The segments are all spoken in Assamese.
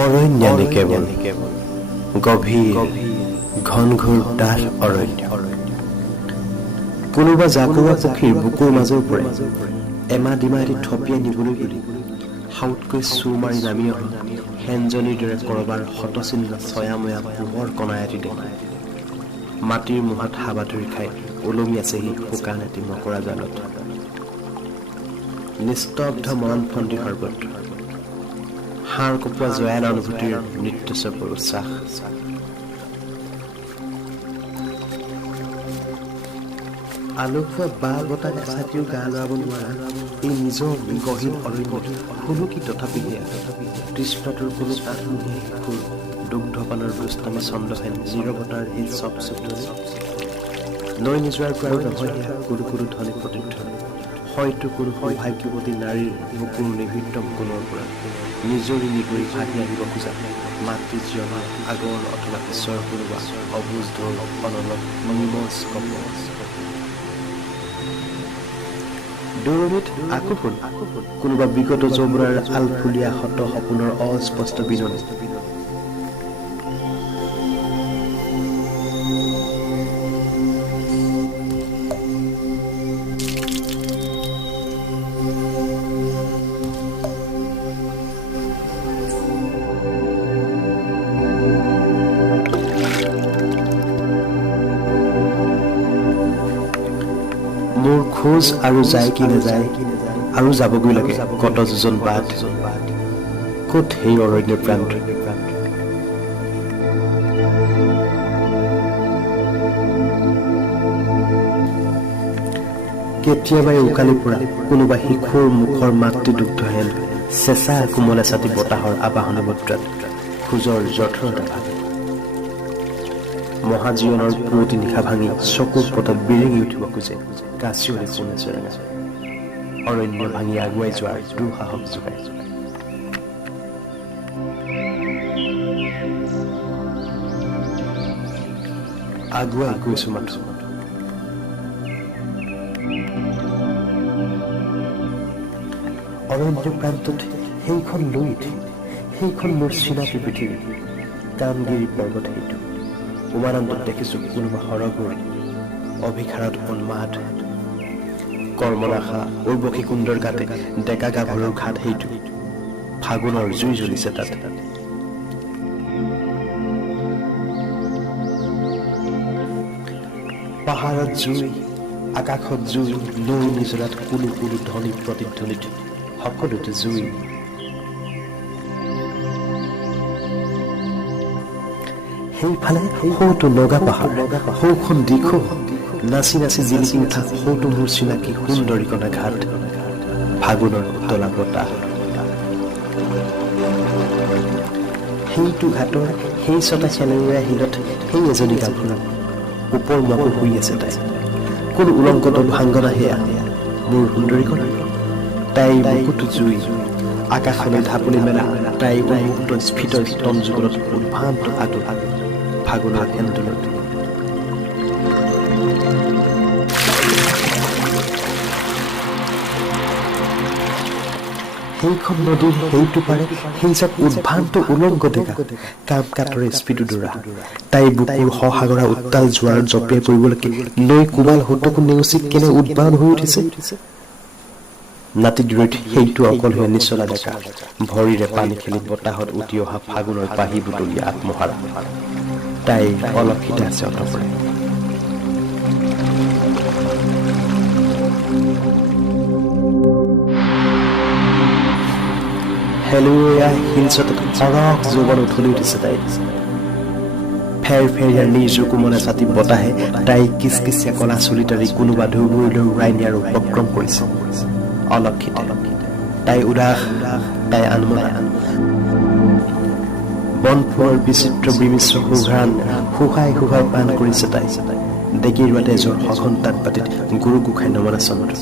অৰণ্যানে কেৱল গভীৰ ঘনঘোৰ ডাঠ অৰণ্য। কোনোবা জাকোৱা পক্ষীৰ বুকুৰ মাজৰ পৰা এমাহ ডিমাহ এটি থপিয়াই নিবলৈ বুলি হাউতকৈ চু মাৰি নামি অহা সেনজনীৰ দৰে কৰবাৰ হতচিন্তা ছয়াময়া পোহৰ কণা এটি দেখি মাটিৰ মুহাত হাবাথুৰি খাই ওলমি আছেহি শুকান এটি মকৰা জালত। নিস্তব্ধ মৰণফন্দি সৰ্বত্ৰ হাড় কপোৱা জয়াল অনুভূতিৰ নৃত্যচপৰ উচ্ছ্বাস। আলসুৱা বা বতাহ এচাতিও গা লৰাব নোৱাৰা এই নিজৰ গহীন অৰণ্যত হুলুকি তথাপি তৃষ্ণাটোৰ কোনো আত্মহীন শিশুৰ দুগ্ধপানৰ দুষ্টামী ছন্দহেন জিৰবতাৰ সেই চপ চুটনি নৈ নিজৰাৰ পৰা নহয় সেয়া কোনো কোনো ধ্বনি প্ৰতিধ্বনি। হয়তো কোনো সৌভাগ্যৱতী নাৰীৰ বুকুৰ নিভৃতম কোণৰ পৰা নিজৰি নিগৰি ভাহি আহিব খোজা মাতৃ জীৱনৰ আগৰ অথবা পিছৰ কোনোবা অবুজ ঢৌৰ অনলক নিমজ কপজ। দূৰণিত আকৌ শুন কোনোবা বিগত যৌৱনৰ আলফুলীয়া শত সপোনৰ অস্পষ্ট বিননি। মোৰ খোজ আৰু যায় কি নাযায় আৰু যাবগৈ লাগে কত যোজন বাট ক'ত সেই অৰণ্য প্ৰান্ত। কেতিয়াবাই উকালি পৰা কোনোবা শিশুৰ মুখৰ মাতৃ দুগ্ধহেন চেঁচা কোমলে ছাতি বতাহৰ আবাহনী মুদ্ৰাত খোজৰ জঠৰতা ভাগে মহাজীৱনৰ পুৱতি নিশা ভাঙি চকুৰ পটত বিৰেঙি উঠিব খোজে কাচিয়লি কোনে চেৰেঙা অৰণ্য ভাঙি আগুৱাই যোৱাৰ দুঃসাহস যোগাই। আগুৱাই গৈছো মাথো অৰণ্য প্ৰান্তত সেইখন লুইত সেইখন মোৰ চিনাকি পৃথিৱী কামগিৰি পৰ্বত সেইটো উমানন্দত দেখিছো কোনোবা সৰগুৰ অভিসাৰত উন্মাদ কৰ্মনাশা উৰ্বশী কুণ্ডৰ গাতে ডেকা গাভৰুৰ ঘাট সেইটো ফাগুনৰ জুই জ্বলিছে তাত। পাহাৰত জুই আকাশত জুই নৈ নিজৰাত কুলু কুলু ধ্বনি প্ৰতিধ্বনিত সকলোতে জুই। সেইফালে সৌটো নগা পাহাৰ সৌখন দিশো নাচি নাচি জিলিকি উঠা সৌটো মোৰ চিনাকি সুন্দৰীকণা ঘাট ফাগুনৰ উতলা বতাহ। সেইটো ঘাটৰ সেই ছটা খেলেৰুৱা শিলত সেই এজনী গাভৰু ওপৰ মকো শুই আছে তাই কোনো উলংকত ভাংগনা সেয়া মোৰ সুন্দৰীকণা। তাই বুকুটো জুই আকাশলৈ ঢাপলি মেলা তাই উন্মুক্ত স্ফীত স্তন যুগলত উদ্ভ্ৰান্ত আতু ফাগুনৰ এন্দোলত। সেইখন নদীৰ সেইটো পাৰে সেই যেন উদ্ভ্ৰান্ত উলংগ ডেকা কাম কাটৰে স্পীডো দৌৰা তাই বুকুৰ সহাগৰা উত্তাল জোৱাৰত জঁপিয়াই পৰিবলৈকে নৈ কোবাল হোতকো নেওচি কেনে উদ্বান হৈ উঠিছে। নাতি দূৰৈত সেইটো অকলহীয়া নিচলা ডেকা ভৰিৰে পানী খেলি বতাহত উটি অহা ফাগুনৰ পাহি বুটলীয়া আত্মহাৰা তাই অলক্ষিত আছে অতপৰে। হেলুৱীয়া হিলচত অৰক যৌৱন উঠলি উঠিছে তাই ফেৰ ফেৰিয়াৰ নিৰ্জু কোমলে ছাতি বতাহে তাই কিচকিচীয়া কলা চুলি তাৰি কোনোবা ধুবুৰিলৈ উৰাই নিয়াৰ উপক্ৰম কৰিছে। অলক্ষিত তাই উদাস তাই আনমনা বনফুলৰ বিচিত্ৰ বিমিশ্ৰ সুঘ্ৰাণ শুকাই শুকাই পান কৰিছে তাই ডেকিৰুৱাতে এযোৰ সঘন তাঁত পাতিত গুৰু গোসাঁই নমনা চন্দ্ৰ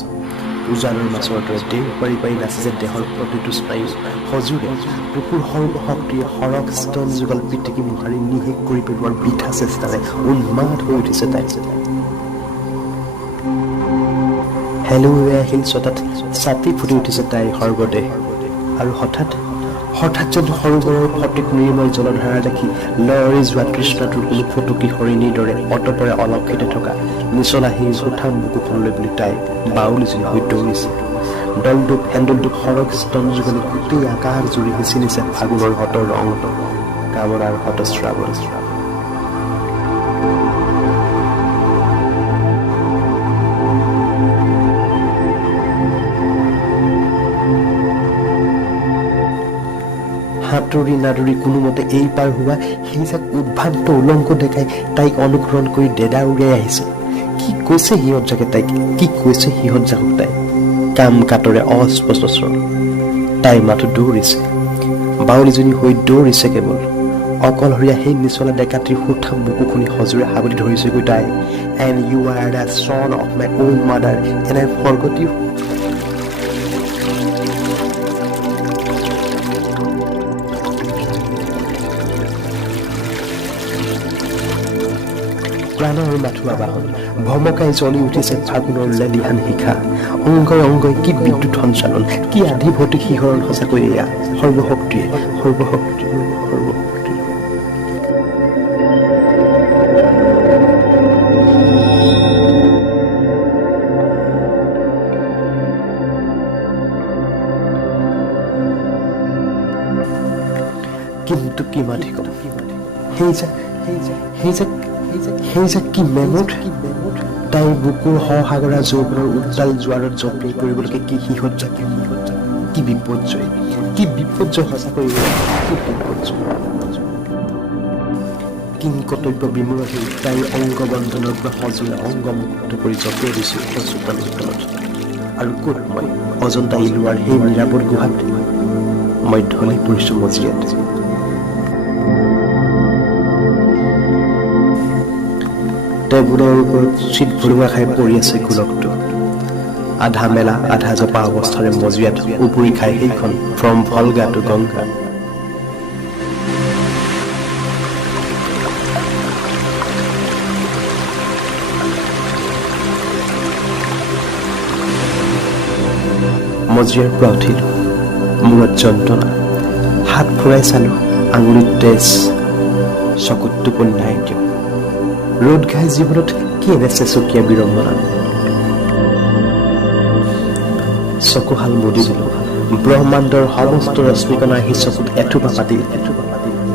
উজানৰ মাছৰ দৰে দেহ পাৰি পাৰি নাচিছে দেহৰ প্ৰতিটো স্নায়ু সজোৰে বুকুৰ সৰ্বশক্তিৰে সৰগ স্তন যুগল পিটিকি মোহাৰি নিশেষ কৰি পেলোৱাৰ বৃথা চেষ্টাৰে উন্মাদ হৈ উঠিছে তাই। হেলুৱীয়া শিলচটাত ছাতি ফুটি উঠিছে তাইৰ সৰ্বদেহ আৰু হঠাৎ হঠাৎ যেন সৰোবৰৰ ফটিক নিৰ্মল জলধাৰা দেখি লহৰি যোৱা তৃষ্ণাটোৰ কোনো ফটকী হৰিণীৰ দৰে অতপৰে অলক্ষিতে থকা নিচলা সেই জোঠাম বুকুখনলৈ বুলি তাই বাউলীজনী হৈ দৌৰিছে। দলটোক হেণ্ডলটোক সৰগ স্তন যুগলি গোটেই আকাশ জুৰি সিঁচি নিছে ফাগুনৰ হতৰ ৰং কামনাৰ হতশ্ৰাৱণ। সাঁতুৰি নাদুৰি কোনোমতে এই পাৰ হোৱা সেই যাক উদ্ভ্ৰান্ত উলংঘ দেখাই তাইক অনুসৰণ কৰি ডেডা উৰিয়াই আহিছে। কি কৈছে সিহঁত যাকে তাইক, কি কৈছে সিহঁত যাকক তাই? কাম কাতৰে অস্পষ্ট স্বৰ। তাই মাথো দৌৰিছে, বাউলীজনী হৈ দৌৰিছে কেৱল। অকলশৰীয়া সেই নিচলা ডেকাটিৰ সুঠাম বুকু শুনি সজোৰে সাৱটি ধৰিছেগৈ তাই। And you are the son of my own mother and I forgot you. প্ৰাণৰ মাথোৱা বাহন ভমকাই জ্বলি উঠিছে ফাগুনৰ লেলিহান শিখা। অংগই অংগই কি বিদ্যুৎ সঞ্চালন, কি আধিভৌতিক শিহৰণ সঁচাকৈ এয়া। সৰ্বশক্তিয়ে সৰ্বশক্তিৰ সৰ্বশক্তিৰ কিন্তু কি মাধি কম সেই যে কি মেমত তাইৰ বুকুৰ সহাগৰা যৌৱনৰ উত্তাল জোৱাৰত জপিয়াই পৰিবলৈকে কি সিহঁত জাতি, কি বিপৰ্যয়, কি বিপৰ্যয় সঁচাকৈ কি বিপৰ্যয়। কিংকৰ্তব্য বিমূঢ় তাইৰ অংগ বন্ধনৰ পৰা সজোৰে অংগমুক্ত কৰি জপিয়াই দিছোঁ চোতালৰ তলত। আৰু ক'ত মই অজন্তা ইলোৱাৰ সেই নিৰাপদ গুহাত মই ঢলি পৰিছোঁ মজিয়াত। টেবুলৰ ওপৰত চিট ভৰুৱা খাই পৰি আছে গোলকটো। আধা মেলা আধা জপা অৱস্থাৰে মজিয়াত উপৰি খাই সেইখন ফ্ৰম ভলগা টু গংগা। মজিয়াৰ পৰা উঠিলোঁ, মূৰত যন্ত্ৰণা, হাত ফুৰাই চালোঁ, আঙুলিত তেজ, চকুত টোপনি নাই এতিয়াও। ৰ'দ ঘাই জীৱনত কি এনে চেচকীয়া বিড়ম্বনা। চকুহাল মুদি দিলোঁ, ব্ৰহ্মাণ্ডৰ সমস্ত ৰশ্মিকণা আহি চকুত এথোপা পাতিল।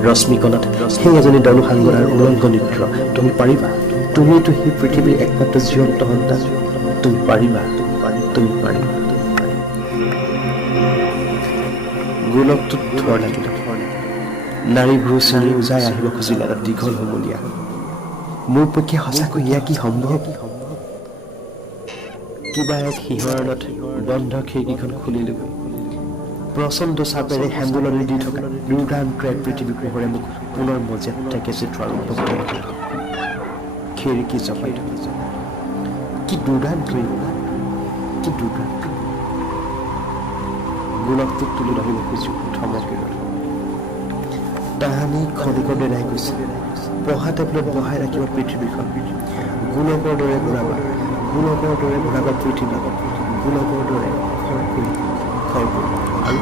ৰশ্মিকণাত সেই এজনী দলোহাংগনাৰ উলংঘ নৃত্য। তুমি পাৰিবা, তুমিতো সেই পৃথিৱীৰ একমাত্ৰ জীৱন্ত সন্তান। তুমি পাৰিবা, তুমি পাৰিবা। গোলকটোত থৰ লাগিল, নাৰীবোৰ চিৰি উজাই আহিব খুজিলে এটা দীঘল হুমুলীয়া। মোৰ পক্ষে সঁচাকৈ ইয়া কি সম্ভৱ? কিবা এক শিহৰণত বন্ধ খিৰিকীখন খুলিলোঁ। প্ৰচণ্ড চাপেৰে হেন্দুলনি দি থকা দুৰ্দান্ত এক পৃথিৱী পোহৰে মোক পুনৰ মজিয়াত টেকেচি থোৱাৰ আৰম্ভ কৰিলে। খিৰিকী জপাই থৈ কি দুৰ্দান্ত, কি দুৰ্দান্ত। গোলকটোক তুলি ধৰিব খুজিছোঁ থমকি ৰ'ল। তাহানি খনিকৰ ডেৰাই গৈছে। পঢ়া টেবুলত বহাই ৰাখিব পৃথিৱীখন। গোলকৰ দৰে ঘূৰাবা, গোলকৰ দৰে ঘূৰাবা পৃথিৱী, গোলকৰ দৰে খৰ কৰি আৰু